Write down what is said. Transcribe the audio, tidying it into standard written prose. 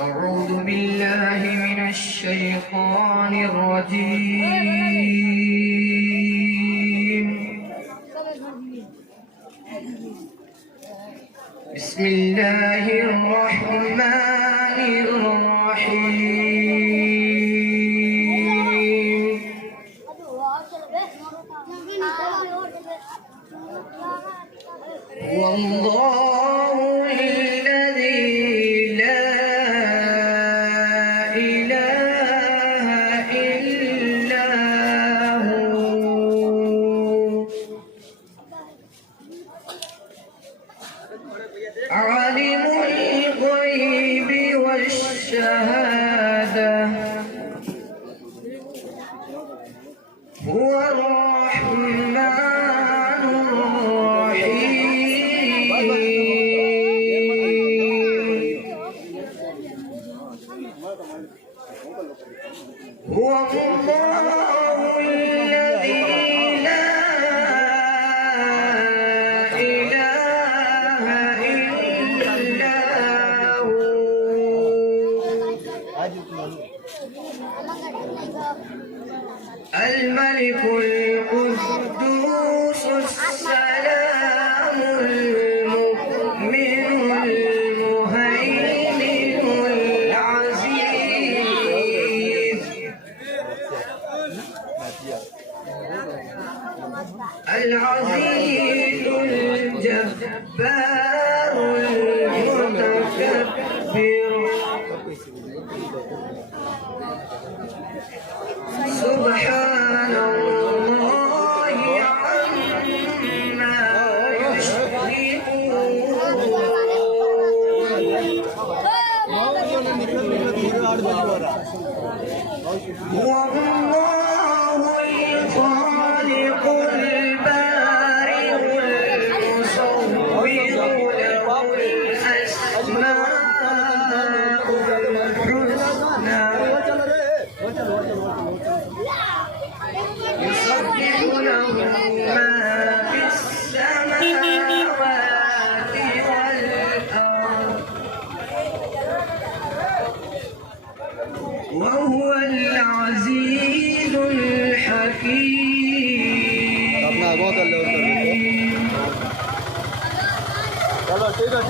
أعوذ بالله من الشيطان الرجيم. بسم الله الرحمن الرحيم. والله الذي لا إله إلا هو عالم الغيب والشهادة هو الرحمن هو الله الذي لا إله إلا هو الملك القدوس السلام المؤمن المهيمن العزيز الجبار المتكبر سبحان الله عما يشركون هو الله الخالق البارئ المصور له الأسماء الحسنى يسبح له ما في السماوات والأرض وهو العزيز الحكيم. चलो ठीक है